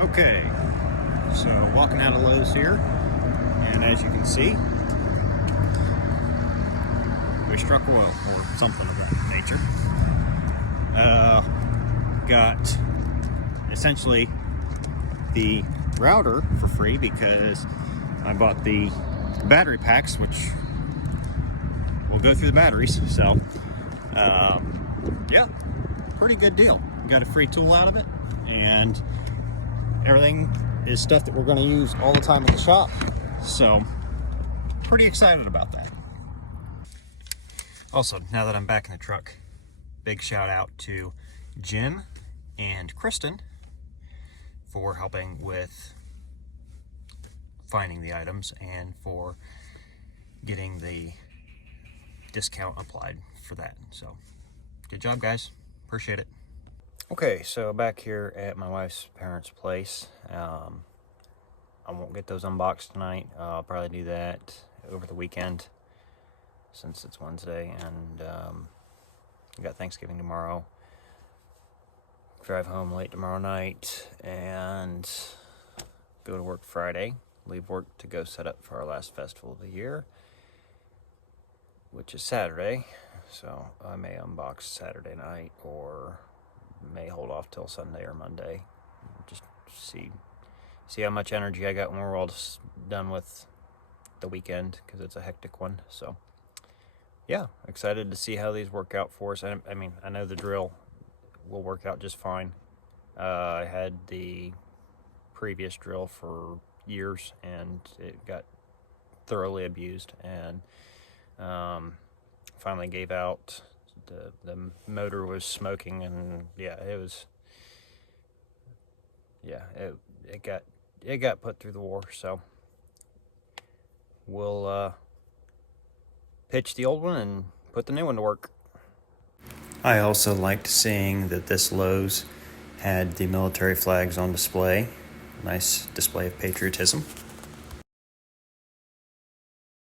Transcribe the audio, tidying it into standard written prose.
Okay, so walking out of Lowe's here, and as you can see, we struck oil or something of that nature. Got essentially the router for free because I bought the battery packs, which will go through the batteries. So, yeah, pretty good deal. Got a free tool out of it, and everything is stuff that we're going to use all the time in the shop. So, pretty excited about that. Also, now that I'm back in the truck, big shout out to Jim and Kristen for helping with finding the items and for getting the discount applied for that. So, good job, guys. Appreciate it. Okay, so back here at my wife's parents' place. I won't get those unboxed tonight. I'll probably do that over the weekend since it's Wednesday, and we got Thanksgiving tomorrow. Drive home late tomorrow night and go to work Friday. Leave work to go set up for our last festival of the year, which is Saturday. So I may unbox Saturday night or may hold off till Sunday or Monday. Just see how much energy I got when we're all just done with the weekend, because it's a hectic one. So yeah, excited to see how these work out for us. I mean, I know the drill will work out just fine. I had the previous drill for years and it got thoroughly abused, and finally gave out. The motor was smoking, and yeah, it got put through the war. So we'll pitch the old one and put the new one to work. I also liked seeing that this Lowe's had the military flags on display. Nice display of patriotism.